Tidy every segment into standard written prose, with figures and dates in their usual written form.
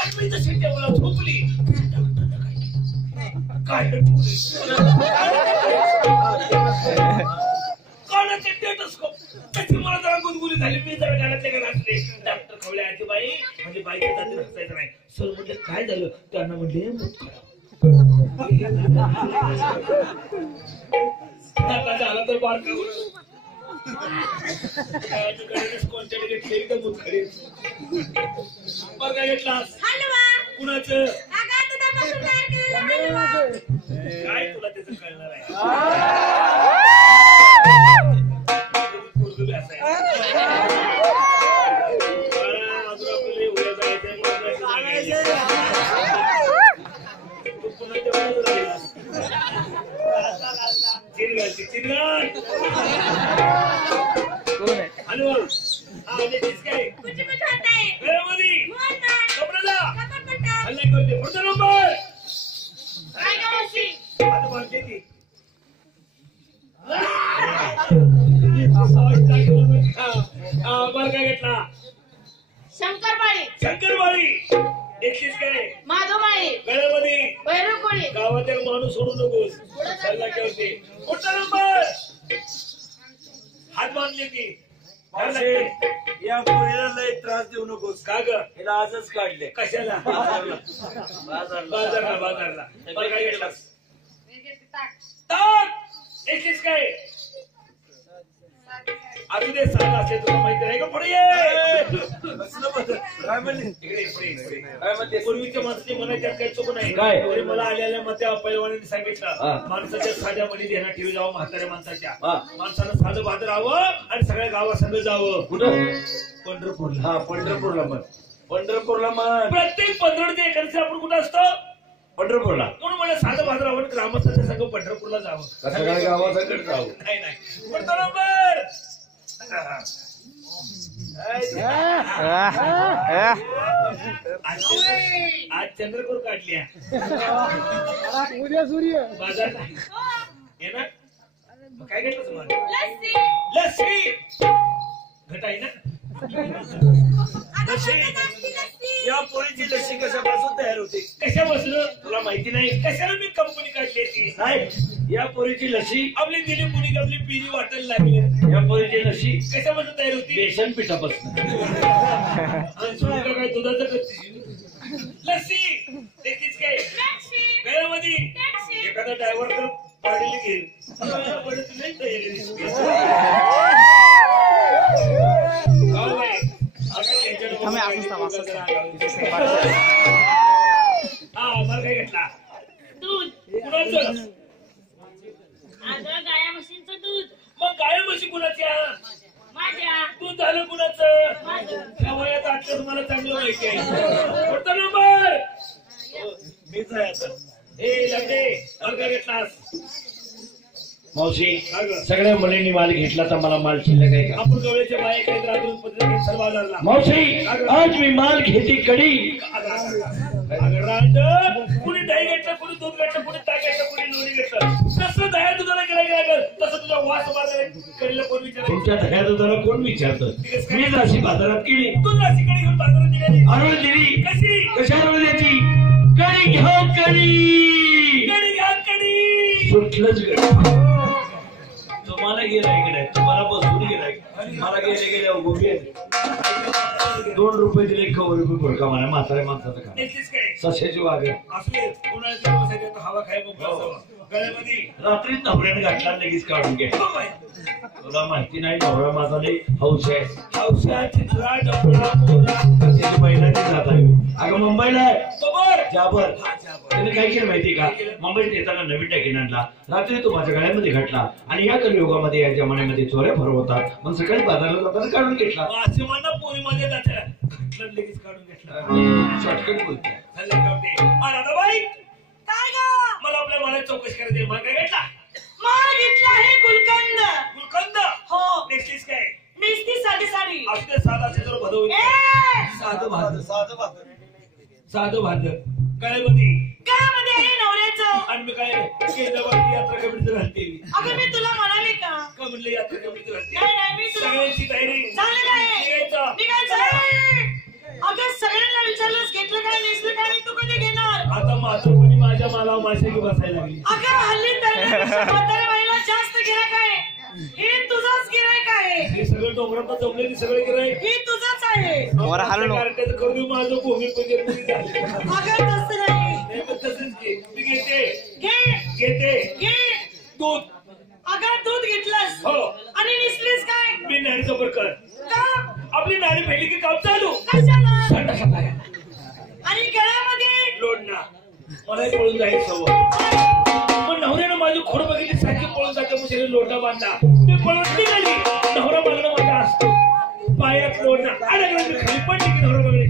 आणि मी तशी टेबलला झोपली. काय कानाचे टेटस्कोप त्याची मला जरा गुदगुली झाली. मी जरा गाण्यातल्या का घातले. डॉक्टर खवले आजी बाई म्हणजे बाईच्या जाती रस्तायचं नाही. सर म्हणजे काय झालं? त्यांना म्हणले मूत खराब झाला तर बार कोणत्या घेतले एकदम मूत खरी बरं काय घेतलास कुणाचं काय तुला त्याचं कळणार आहे? शंकरबाळी शंकरबाळी एकटीच काय माधवमाळी गळ्यामध्ये भैरवकोळी गावात एक माणूस सोडू नकोस. सल्ला ठेवते. पुढचा नंबर हात बांधले ती या पोरीला लय त्रास देऊ नकोस. का ग? हिला आजच काढले. कशाला? बाजारला बाजारला काय घेतलास? ताक एकटीच काय असू दे. साधा असेल तुला माहिती नाही का? पुढे काय म्हणले? पूर्वीच्या माणसाची म्हणायच्यात काही चुक नाही. काय? मला आलेल्या मग त्या पैलवानांनी सांगितलं माणसाच्या साध्या मध्ये ध्यानात ठेवी जावं. म्हाताऱ्या माणसाच्या माणसानं साधं भात राहावं आणि सगळ्या गावासंग जावं. कुठं? पंढरपूरला. हा पंढरपूरला मग पंढरपूरला मग प्रत्येक 15 ते एकादशी आपण कुठं असतो? पंढरपूरला. म्हणून मला साधं भात राहावं ग्रामस्थांच्या संघ पंढरपूरला जावं. सगळ्या गावासकट जावं. नाही पुढचा नंबर आज चंद्रपूर काढल्या उद्या सूर्य बाजार ये ना. काय घेतलं तुम्हाला? लस्सी लस्सी घट आहे ना. या पोळीची लस्सी कशापासून तयार होते? कशा बसलं तुला माहिती नाही? कशाला मी कंपनी काढली ती? साहेब या पोळीची लस्सी आपली दिली कुणी आपली पिढी वाटायला लागली. या पोळीची लस्सी कशापासून तयार होती? बेसन पिठापासून. काय दुधाचं करते लस्सी देखीच काय गळ्यामध्ये एखादा ड्रायव्हर तर पाडील घेईल. मला काय घेतला? दूध कुणाचं? गाया म्हशींचं दूध. मग गाय म्हशी कुणाच्या? माझ्या. दूध झालं कुणाचं? माझं. त्या वयात आजच्या तुम्हाला चांगलं माहिती आहे. कोणता नंबर? मीच आहे आता. हे लग्ने मला काय घेतलास? मावशी सगळ्या मुलींनी माल घेतला तर मला माल शिल्लक आहे का? आपण गवळ्याच्या बाया काही रात्री पद्धतीने सर्व आजारला. मावशी आज मी माल घेते कडी. कुणी दही घेतलं, कुणी दूध घेतलं, कुणी ताक घेतलं, कुणी लोणी घेतलं. कसं दह्या दुधाला गेला लागल तसं तुझा वास मारला कोण विचार? तुमच्या दह्या दुधाला कोण विचारतं? मी अशी बाजारात गेली. तू लासीकडे घेऊन बाजारात निघाली. अरुळ दिली. कशी? कशा अरुळ द्यायची? कडी घ्या कडी. कडी घ्या कडी. सुटलंच गडी. तुम्हाला गेलाय की नाही? तुम्हाला बसून गेलाय. मला गेले गेल्या गोबी 2 रुपये दिले खबर बोलका मला म्हाताऱ्या माणसाचं खा. सश्याची वाघ असले उन्हाळ्यात हवा खाय गळ्यामध्ये रात्री नवऱ्याने घातला लगेच काढून घ्या. तुला माहिती नाही नवरा माझा लई हौस आहे. हौसाची तुला डोळा महिन्याची जात आहे. अगं मुंबईला आहे जाबर. त्याने काय केलं माहिती का? मुंबईत येताना नवीन टॅकिन आणला. रात्री तो माझ्या गळ्यामध्ये घातला आणि या कलियुगामध्ये या जमान्यामध्ये चोऱ्या भरवतात. मग सकाळी बाजाराला जाताना काढून घेतला. पोरी मध्ये लगेच काढून घेतला. शॉर्टकट बोलते. मला आपल्या मनात चौकशी करायची. मग काय घेतला? माल घेतला आहे गुलकंद. गुलकंद हो. नेक्स्टीस काय? नेसती साडी. असते साधा असे जर भदव साधं भात गळ्यामध्ये गळ्यामध्ये आहे नवऱ्याचं. आणि मी काय यात्रा कमिटीचं राहते. अगं मी तुला म्हणाले का म्हणलं यात्रा कमिटीचं राहते. नाही मी तुला सगळ्यांची तयारी झालेलं आहे. निघायचं. अगं सगळ्यांना विचारलंस घेतलं काय नेसलं काय आणि तू कधी घेणार? आता म्हातारपणी माझ्या माला माशाची बसायला लागली. अगं हल्ली त्याच्यापेक्षा म्हाताऱ्या बाईला जास्त गिरायक आहे. हे तुझाच गिरायक आहे. हे सगळं डोंगरात जमलेली सगळे गिराईक हे तुझाच आहे. कार्ट्याचं करू माझं भूमी पूजन अगं तसं नाही. तसंच घे. मी घेते घे घे दूध. अगं दूध घेतलंस हो. आणि निसलीस काय? मी नाडी जबर कर. का? आपली नाडी पहिली की काम चालू. कशाला? संडासात आहे. आणि गळ्यामध्ये लोडणा मलाही पळून जाईल सवय. पण नवऱ्यानं माझी खोड बघितली सारखी पळून जाते मुशीने लोडणा बांधला. मी पळून निघाली. नवरा मागणं माझा असतो पायात लोडणा अडकला. मी खाली पडली की नवरा बघले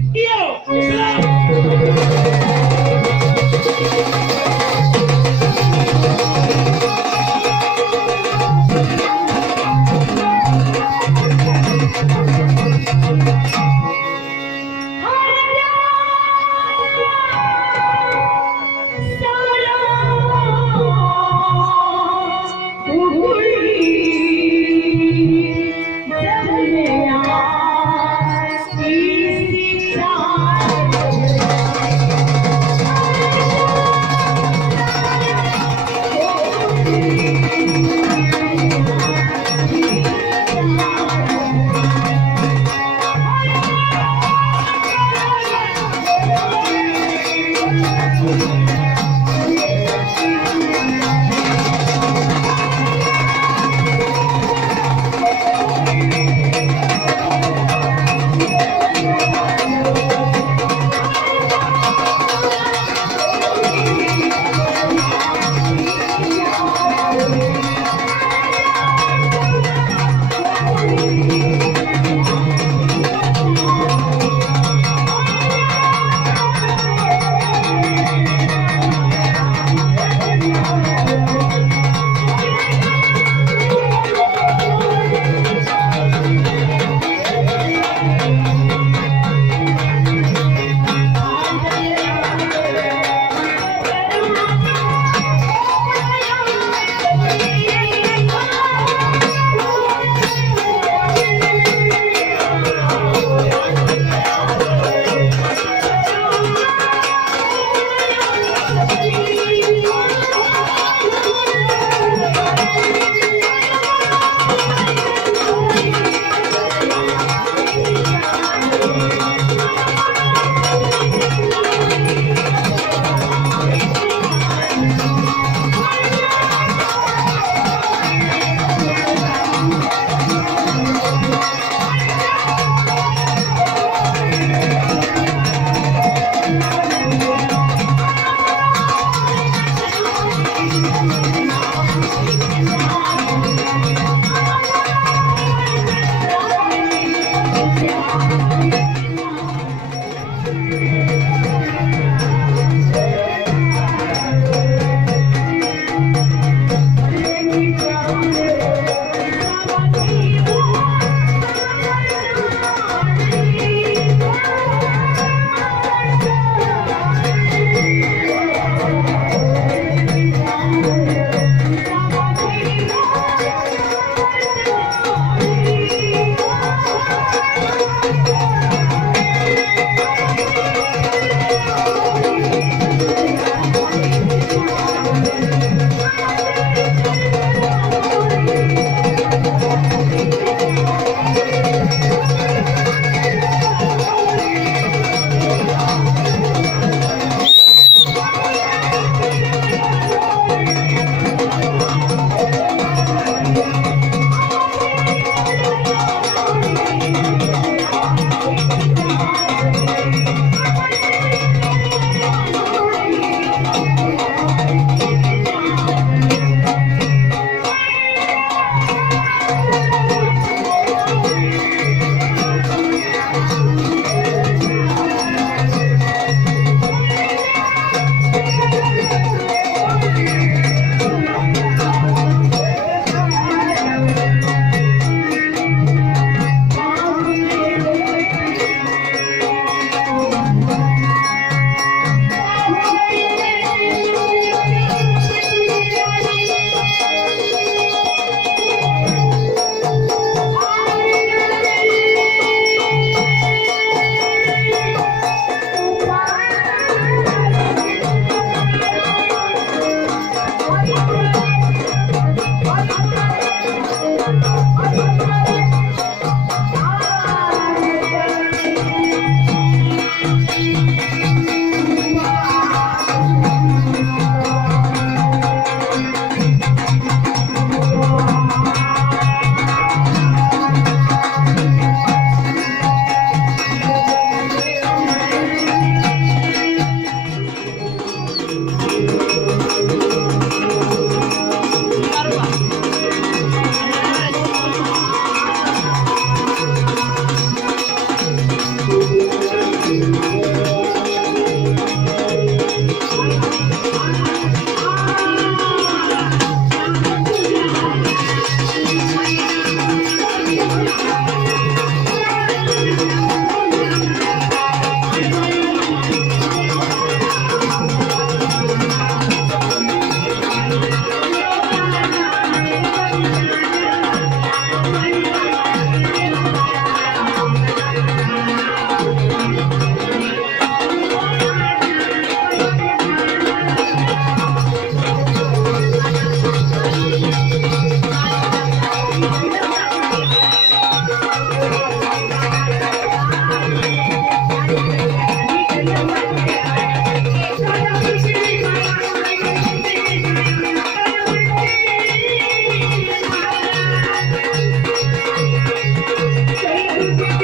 Thank you.